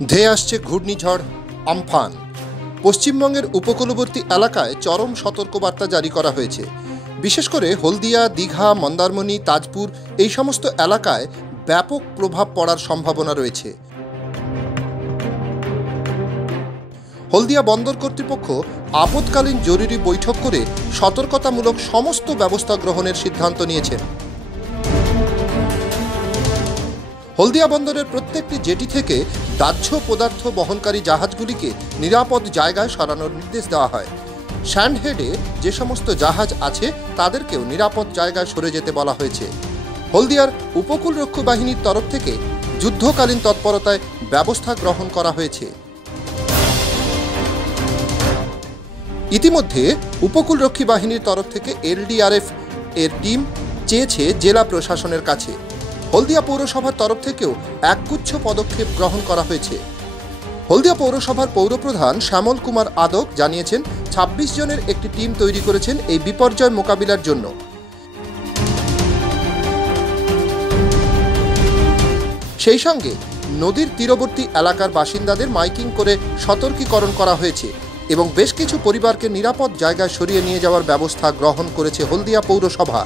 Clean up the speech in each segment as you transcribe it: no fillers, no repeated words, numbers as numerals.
ধেয়ে আসছে ঘূর্ণিঝড় আমফান। পশ্চিমবঙ্গের উপকূলবর্তী এলাকায় চরম সতর্কবার্তা জারি করা হয়েছে। বিশেষ করে হলদিয়া, দীঘা, মন্দারমণি, তাজপুর এই সমস্ত এলাকায় ব্যাপক প্রভাব পড়ার সম্ভাবনা রয়েছে। হলদিয়া বন্দর কর্তৃপক্ষ আপৎকালীন জরুরি বৈঠক করে সতর্কতামূলক সমস্ত ব্যবস্থা গ্রহণের সিদ্ধান্ত নিয়েছেন। হলদিয়া বন্দরের প্রত্যেকটি জেটি থেকে দাহ্য পদার্থ বহনকারী জাহাজগুলিকে নিরাপদ জায়গায় সরানোর নির্দেশ দেওয়া হয়। স্যান্ডহেডে যে সমস্ত জাহাজ আছে তাদেরকেও নিরাপদ জায়গায় সরে যেতে বলা হয়েছে। হলদিয়ার উপকূলরক্ষী বাহিনীর তরফ থেকে যুদ্ধকালীন তৎপরতায় ব্যবস্থা গ্রহণ করা হয়েছে। ইতিমধ্যে উপকূলরক্ষী বাহিনীর তরফ থেকে এলডিআরএফ এর টিম চেয়েছে জেলা প্রশাসনের কাছে। হলদিয়া পৌরসভার তরফ থেকেও একগুচ্ছ পদক্ষেপ গ্রহণ করা হয়েছে। হলদিয়া পৌরসভার পৌরপ্রধান শ্যামল কুমার আদক জানিয়েছেন ২৬ জনের একটি টিম তৈরি করেছেন এই বিপর্যয় মোকাবিলার জন্য। সেই সঙ্গে নদীর তীরবর্তী এলাকার বাসিন্দাদের মাইকিং করে সতর্কীকরণ করা হয়েছে এবং বেশ কিছু পরিবারকে নিরাপদ জায়গায় সরিয়ে নিয়ে যাওয়ার ব্যবস্থা গ্রহণ করেছে হলদিয়া পৌরসভা।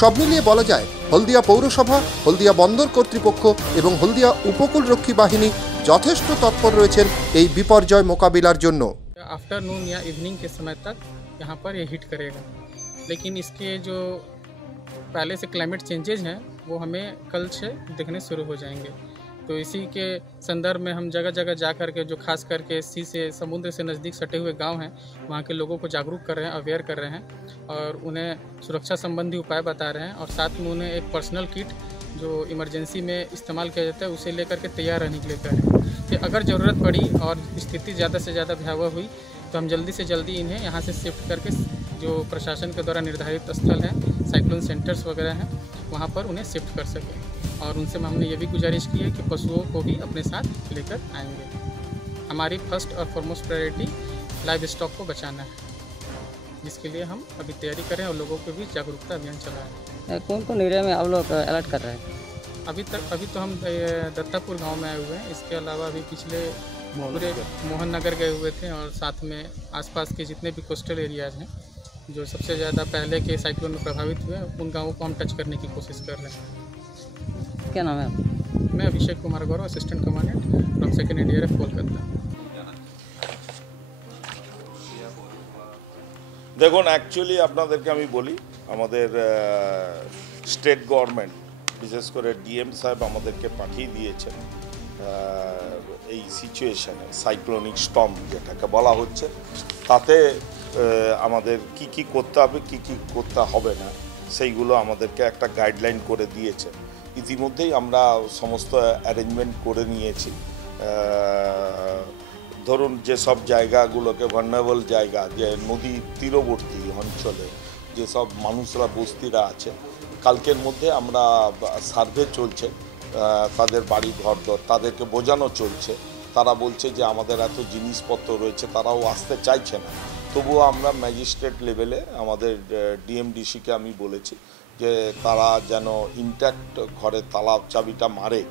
সব মিলিয়ে বলা যায় হলদিয়া পৌরসভা, হলদিয়া বন্দর কর্তৃপক্ষ এবং হলদিয়া উপকূলরক্ষী বাহিনী যথেষ্ট তৎপর রয়েছেন এই বিপর্যয় মোকাবিলার জন্য। आफ्टरनून या इवनिंग के समय तक यहाँ पर ये हिट करेगा, लेकिन इसके जो पहले से क्लाइमेट चेंजेज हैं वो हमें कल से दिखने शुरू हो जाएंगे। तो इसी के संदर्भ में हम जगह जगह जा कर के जो खास करके सी से समुद्र से नज़दीक सटे हुए गांव हैं वहाँ के लोगों को जागरूक कर रहे हैं, अवेयर कर रहे हैं और उन्हें सुरक्षा संबंधी उपाय बता रहे हैं और साथ में उन्हें एक पर्सनल किट जो इमरजेंसी में इस्तेमाल किया जाता है उसे लेकर के तैयार रहने के लिए कह रहे हैं कि अगर ज़रूरत पड़ी और स्थिति ज़्यादा से ज़्यादा भयावह हुई तो हम जल्दी से जल्दी इन्हें यहाँ से शिफ्ट करके जो प्रशासन के द्वारा निर्धारित स्थल हैं, साइक्लोन सेंटर्स वगैरह हैं, वहाँ पर उन्हें शिफ्ट कर सकें। और उनसे हमने ये भी गुजारिश की है कि पशुओं को भी अपने साथ लेकर आएंगे। हमारी फर्स्ट और फॉरमोस्ट प्रायोरिटी लाइव स्टॉक को बचाना है, जिसके लिए हम अभी तैयारी करें और लोगों को भी जागरूकता अभियान चलाएं। कौन कौन एरिया में आप लोग अलर्ट कर रहे हैं? अभी तो हम दत्तापुर गांव में आए हुए हैं। इसके अलावा अभी पिछले पूरे मोहन नगर गए हुए थे और साथ में आसपास के जितने भी कोस्टल एरियाज़ हैं जो सबसे ज़्यादा पहले के साइक्लोन में प्रभावित हुए उन गाँवों को हम टच करने की कोशिश कर रहे हैं। क्या नाम है आपका? मैं Abhishek Kumar Gaurav, assistant commandant from second NDRF Kolkata. দেখুন, অ্যাকচুয়ালি আপনাদেরকে আমি বলি, আমাদের স্টেট গভর্নমেন্ট বিশেষ করে ডিএম সাহেব আমাদেরকে পাঠিয়ে দিয়েছেন এই সিচুয়েশানে, সাইক্লোনিক স্টর্ম যেটাকে বলা হচ্ছে, তাতে আমাদের কি কি করতে হবে, কি কি করতে হবে না, সেইগুলো আমাদেরকে একটা গাইডলাইন করে দিয়েছে। ইতিমধ্যেই আমরা সমস্ত অ্যারেঞ্জমেন্ট করে নিয়েছি। ধরুন, যেসব জায়গাগুলোকে ভালনারেবল জায়গা, যে নদী তীরবর্তী অঞ্চলে যেসব মানুষরা বস্তিরা আছে, কালকের মধ্যে আমরা সার্ভে চলছে, তাদের বাড়ি ঘরদর তাদেরকে বোঝানো চলছে। তারা বলছে যে আমাদের এত জিনিসপত্র রয়েছে, তারাও আসতে চাইছে না। তবুও আমরা ম্যাজিস্ট্রেট লেভেলে আমাদের ডিএমডিসিকে আমি বলেছি যে তারা যেন ইনট্যাক্ট ঘরে তালা চাবিটা মারে,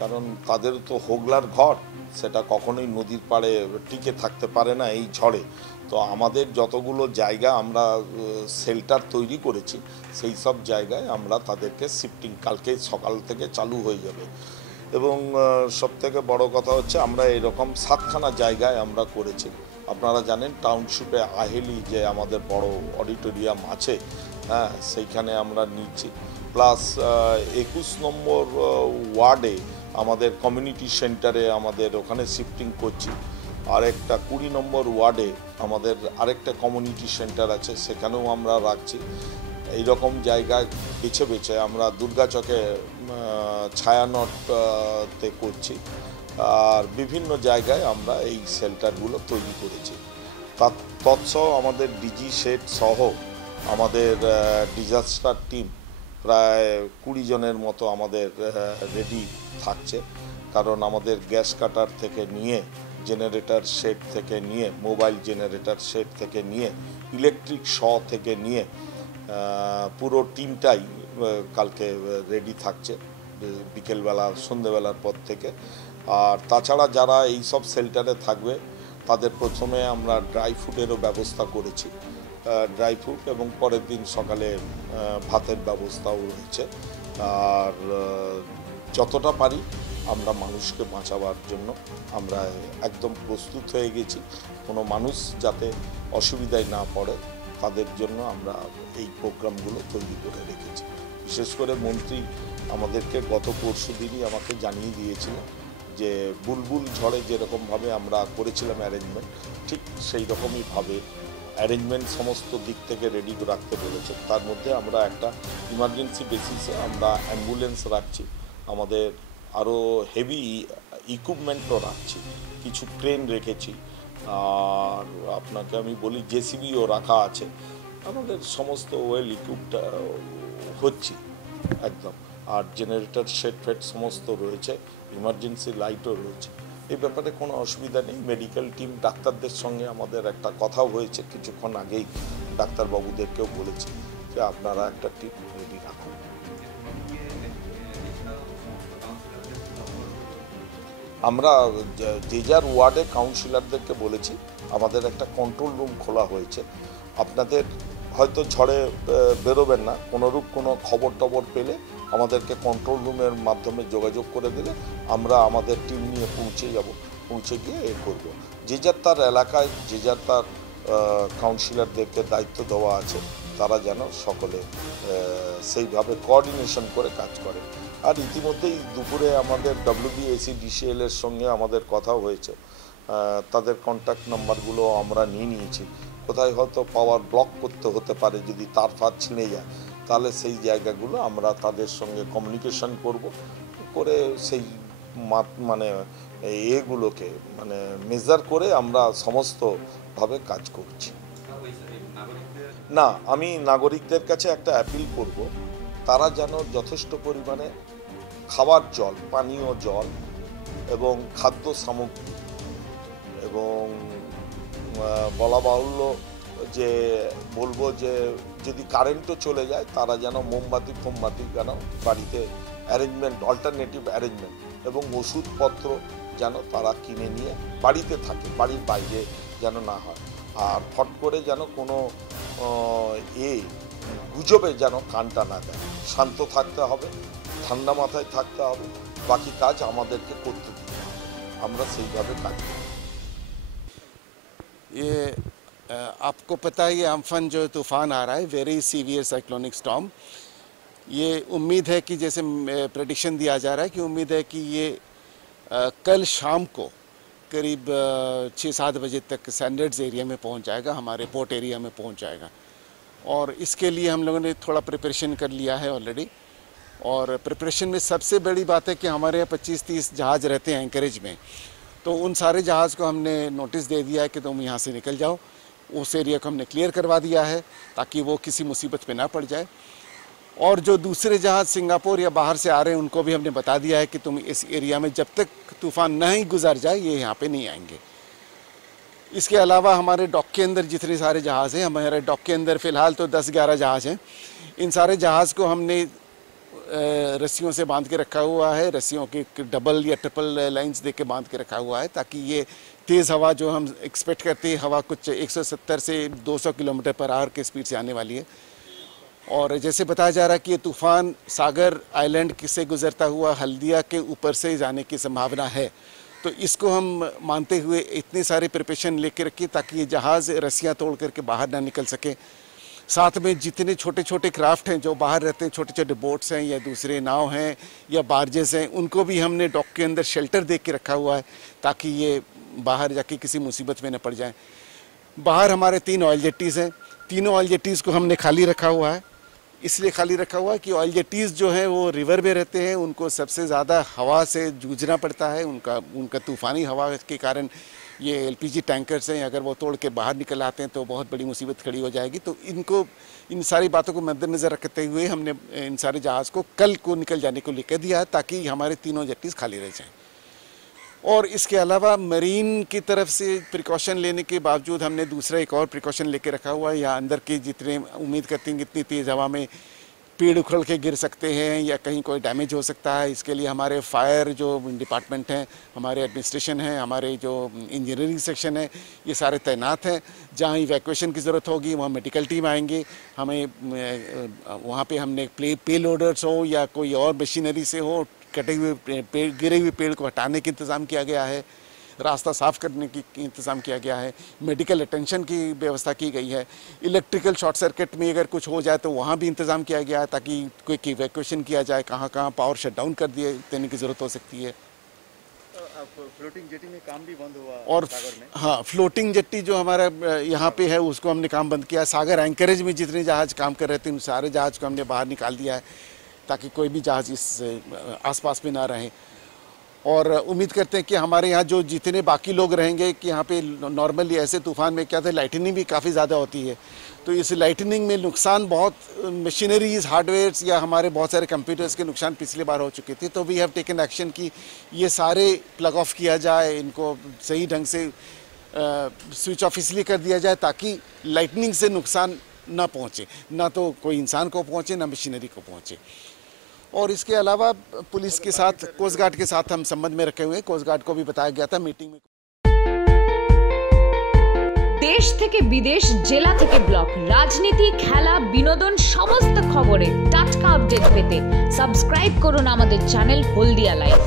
কারণ তাদের তো হোগলার ঘর, সেটা কখনোই নদীর পাড়ে টিকে থাকতে পারে না এই ঝড়ে। তো আমাদের যতগুলো জায়গা আমরা শেল্টার তৈরি করেছি সেই সব জায়গায় আমরা তাদেরকে শিফটিং কালকে সকাল থেকে চালু হয়ে যাবে। এবং সবথেকে বড় কথা হচ্ছে আমরা এরকম 7খানা জায়গায় আমরা করেছি। আপনারা জানেন টাউনশিপে আহেলি যে আমাদের বড় অডিটোরিয়াম আছে, হ্যাঁ, সেইখানে আমরা নিচ্ছি। প্লাস 21 নম্বর ওয়ার্ডে আমাদের কমিউনিটি সেন্টারে আমাদের ওখানে শিফটিং করছি। আরেকটা 20 নম্বর ওয়ার্ডে আমাদের আরেকটা কমিউনিটি সেন্টার আছে, সেখানেও আমরা রাখছি। এইরকম জায়গায় বেছে বেছে আমরা দুর্গাচকে ছায়ানটতে করছি, আর বিভিন্ন জায়গায় আমরা এই শেল্টারগুলো তৈরি করেছি। তৎসহ আমাদের ডিজি সেট সহ আমাদের ডিজাস্টার টিম প্রায় 20 জনের মতো আমাদের রেডি থাকছে। কারণ আমাদের গ্যাস কাটার থেকে নিয়ে, জেনারেটর সেট থেকে নিয়ে, মোবাইল জেনারেটর সেট থেকে নিয়ে, ইলেকট্রিক থেকে নিয়ে পুরো টিমটাই কালকে রেডি থাকছে। বিকেলবেলা সন্ধেবেলার পর থেকে। আর তাছাড়া যারা এই সব শেল্টারে থাকবে তাদের প্রথমে আমরা ড্রাই ফুডেরও ব্যবস্থা করেছি, ড্রাই ফুড, এবং পরের দিন সকালে ভাতের ব্যবস্থাও রয়েছে। আর যতটা পারি আমরা মানুষকে বাঁচাবার জন্য আমরা একদম প্রস্তুত হয়ে গেছি। কোনো মানুষ যাতে অসুবিধায় না পড়ে তাদের জন্য আমরা এই প্রোগ্রামগুলো তৈরি করে রেখেছি। বিশেষ করে মন্ত্রী আমাদেরকে গত পরশু দিনই আমাকে জানিয়ে দিয়েছিলেন যে বুলবুল ঝড়ে যেরকমভাবে আমরা করেছিলাম অ্যারেঞ্জমেন্ট, ঠিক সেই রকমইভাবে অ্যারেঞ্জমেন্ট সমস্ত দিক থেকে রেডি রাখতে বলেছে। তার মধ্যে আমরা একটা ইমার্জেন্সি বেসিসে আমরা অ্যাম্বুলেন্স রাখছি, আমাদের আরও হেভি ইকুইপমেন্টও রাখছি, কিছু ট্রেন রেখেছি, আর আপনাকে আমি বলি জেসিবিও রাখা আছে। আমাদের সমস্ত ওয়েল ইকুইপড হচ্ছি একদম। আর জেনারেটর শেড ফেড সমস্ত রয়েছে, ইমার্জেন্সি লাইটও রয়েছে। এই ব্যাপারে কোনো অসুবিধা নেই। মেডিকেল টিম ডাক্তারদের সঙ্গে আমাদের একটা কথাও হয়েছে কিছুক্ষণ আগেই, ডাক্তারবাবুদেরকেও বলেছি যে আপনারা একটা টিম রেডি রাখুন। আমরা যে যার ওয়ার্ডে কাউন্সিলরদেরকে বলেছি আমাদের একটা কন্ট্রোল রুম খোলা হয়েছে। আপনাদের হয়তো ঝড়ে বেরোবেন না, কোনোরূপ কোনো খবর টবর পেলে আমাদেরকে কন্ট্রোল রুমের মাধ্যমে যোগাযোগ করে দিলে আমরা আমাদের টিম নিয়ে পৌঁছে গিয়ে করবো। যে যার তার এলাকায় যে যার তার কাউন্সিলরদেরকে দায়িত্ব দেওয়া আছে, তারা যেন সকলে সেইভাবে কোঅর্ডিনেশন করে কাজ করে। আর ইতিমধ্যেই দুপুরে আমাদের WBAC-DCL এর সঙ্গে আমাদের কথা হয়েছে, তাদের কন্ট্যাক্ট নাম্বারগুলো আমরা নিয়ে নিয়েছি। কোথায় হয়তো পাওয়ার ব্লক করতে হতে পারে, যদি তার ফার ছিঁড়ে যায় তাহলে সেই জায়গাগুলো আমরা তাদের সঙ্গে কমিউনিকেশন করে সেই মানে এগুলোকে মানে মেজার করে আমরা সমস্তভাবে কাজ করছি। না, আমি নাগরিকদের কাছে একটা অ্যাপিল করব, তারা যেন যথেষ্ট পরিমাণে খাবার জল, পানীয় জল এবং খাদ্য সামগ্রী, এবং বলা বাহুল্য যে বলবো যে যদি কারেন্টও চলে যায় তারা যেন মোমবাতি যেন বাড়িতে অ্যারেঞ্জমেন্ট, অল্টারনেটিভ অ্যারেঞ্জমেন্ট, এবং ওষুধপত্র যেন তারা কিনে নিয়ে বাড়িতে থাকে, বাড়ির বাইরে যেন না হয়। আর ফট করে যেন কোনো গুজবে যেন কানটা না দেয়। শান্ত থাকতে হবে, ঠান্ডা মাথায় থাকতে হবে, বাকি কাজ আমাদেরকে করতে দিতে হবে, আমরা সেইভাবে কাজ করি। ये आपको पता है ये अम्फन जो तूफ़ान आ रहा है, वेरी सीवियर साइक्लोनिक स्टॉर्म, ये उम्मीद है कि जैसे प्रेडिक्शन दिया जा रहा है कि उम्मीद है कि ये कल शाम को करीब 6-7 बजे तक सैंडर्ड्स एरिया में पहुंच जाएगा, हमारे पोर्ट एरिया में पहुंच जाएगा। और इसके लिए हम लोगों ने थोड़ा प्रिपरेशन कर लिया है ऑलरेडी। और प्रिपरेशन में सबसे बड़ी बात है कि हमारे यहाँ 25-30 जहाज़ रहते हैं एंकरेज में, तो उन सारे जहाज़ को हमने नोटिस दे दिया है कि तुम यहाँ से निकल जाओ। उस एरिया को हमने क्लियर करवा दिया है ताकि वो किसी मुसीबत पे ना पड़ जाए। और जो दूसरे जहाज़ सिंगापुर या बाहर से आ रहे हैं उनको भी हमने बता दिया है कि तुम इस एरिया में जब तक तूफ़ान नहीं गुजर जाए ये यहाँ पे नहीं आएंगे। इसके अलावा हमारे डॉक के अंदर जितने सारे जहाज़ हैं, हमारे डॉक के अंदर फ़िलहाल तो 10-11 जहाज़ हैं। इन सारे जहाज़ को हमने रस्सियों से बांध के रखा हुआ है, रस्सियों के डबल या ट्रिपल लाइंस दे के बांध के रखा हुआ है ताकि ये तेज़ हवा जो हम एक्सपेक्ट करते हैं, हवा कुछ 170 से 200 किलोमीटर पर आवर के स्पीड से आने वाली है। और जैसे बताया जा रहा है कि ये तूफ़ान सागर आइलैंड से गुज़रता हुआ हल्दिया के ऊपर से जाने की संभावना है। तो इसको हम मानते हुए इतने सारे प्रिपरेशन लेके रखिए ताकि ये जहाज़ रस्सियाँ तोड़ करके बाहर ना निकल सके। साथ में जितने छोटे छोटे क्राफ्ट हैं जो बाहर रहते हैं, छोटे छोटे बोट्स हैं या दूसरे नाव हैं या बार्जेस हैं, उनको भी हमने डॉक के अंदर शेल्टर दे के रखा हुआ है ताकि ये बाहर जाके किसी मुसीबत में न पड़ जाए। बाहर हमारे 3 ऑयल जेट्टीज़ हैं, तीनों ऑयल जेट्टीज़ को हमने खाली रखा हुआ है। इसलिए खाली रखा हुआ है कि ऑयल जेट्टीज़ जो हैं वो रिवर में रहते हैं, उनको सबसे ज़्यादा हवा से जूझना पड़ता है। उनका तूफ़ानी हवा के कारण ये LPG टैंकर्स हैं, अगर वो तोड़ के बाहर निकल आते हैं तो बहुत बड़ी मुसीबत खड़ी हो जाएगी। तो इन सारी बातों को मद्देनज़र रखते हुए हमने इन सारे जहाज़ को कल को निकल जाने को लेकर दिया है ताकि हमारे तीनों जेट्टीज़ खाली रह जाएँ। और इसके अलावा मरीन की तरफ से प्रिकॉशन लेने के बावजूद हमने दूसरा एक और प्रिकॉशन लेके रखा हुआ है। यहाँ अंदर के जितने उम्मीद करते हैं इतनी तेज़ हवा में पेड़ उखड़ के गिर सकते हैं या कहीं कोई डैमेज हो सकता है। इसके लिए हमारे फायर जो डिपार्टमेंट हैं, हमारे एडमिनिस्ट्रेशन है, हमारे जो इंजीनियरिंग सेक्शन है, ये सारे तैनात हैं। जहाँ इवैक्यूएशन की ज़रूरत होगी वहाँ मेडिकल टीम आएंगे। हमें वहाँ पे हमने पे लोडर्स हो या कोई और मशीनरी से हो, कटे हुए पेड़, गिरे हुए पेड़ को हटाने का इंतज़ाम किया गया है, रास्ता साफ़ करने की इंतज़ाम किया गया है, मेडिकल अटेंशन की व्यवस्था की गई है। इलेक्ट्रिकल शॉर्ट सर्किट में अगर कुछ हो जाए तो वहाँ भी इंतज़ाम किया गया है ताकि क्विक इवैक्यूएशन किया जाए, कहाँ कहाँ पावर शट डाउन कर दिए देने की ज़रूरत हो सकती है। फ्लोटिंग जेटी में काम भी बंद हुआ और सागर में। हाँ, फ्लोटिंग जेट्टी जो हमारा यहाँ पे है उसको हमने काम बंद किया। सागर एंकरेज में जितने जहाज़ काम कर रहे थे उन सारे जहाज़ को हमने बाहर निकाल दिया है ताकि कोई भी जहाज़ इस आसपास में ना रहें। और उम्मीद करते हैं कि हमारे यहाँ जो जितने बाकी लोग रहेंगे कि यहाँ पे नॉर्मली ऐसे तूफ़ान में क्या था, लाइटनिंग भी काफ़ी ज़्यादा होती है, तो इस लाइटनिंग में नुकसान बहुत मशीनरीज, हार्डवेयर्स या हमारे बहुत सारे कंप्यूटर्स के नुकसान पिछली बार हो चुके थे। तो वी हैव टेकन एक्शन कि ये सारे प्लग ऑफ किया जाए, इनको सही ढंग से स्विच ऑफ इसलिए कर दिया जाए ताकि लाइटनिंग से नुकसान ना पहुँचे, ना तो कोई इंसान को पहुँचे ना मशीनरी को पहुँचे। और इसके अलावा पुलिस के साथ, कोस्ट गार्ड के साथ हम संबंध में रखे हुए हैं। कोस्ट गार्ड को भी बताया गया था मीटिंग में। देश থেকে বিদেশ, জেলা থেকে ব্লক, রাজনীতি, খেলা, বিনোদন সমস্ত খবরে টাটকা আপডেট পেতে সাবস্ক্রাইব করুন আমাদের চ্যানেল হলদিয়া লাইভ।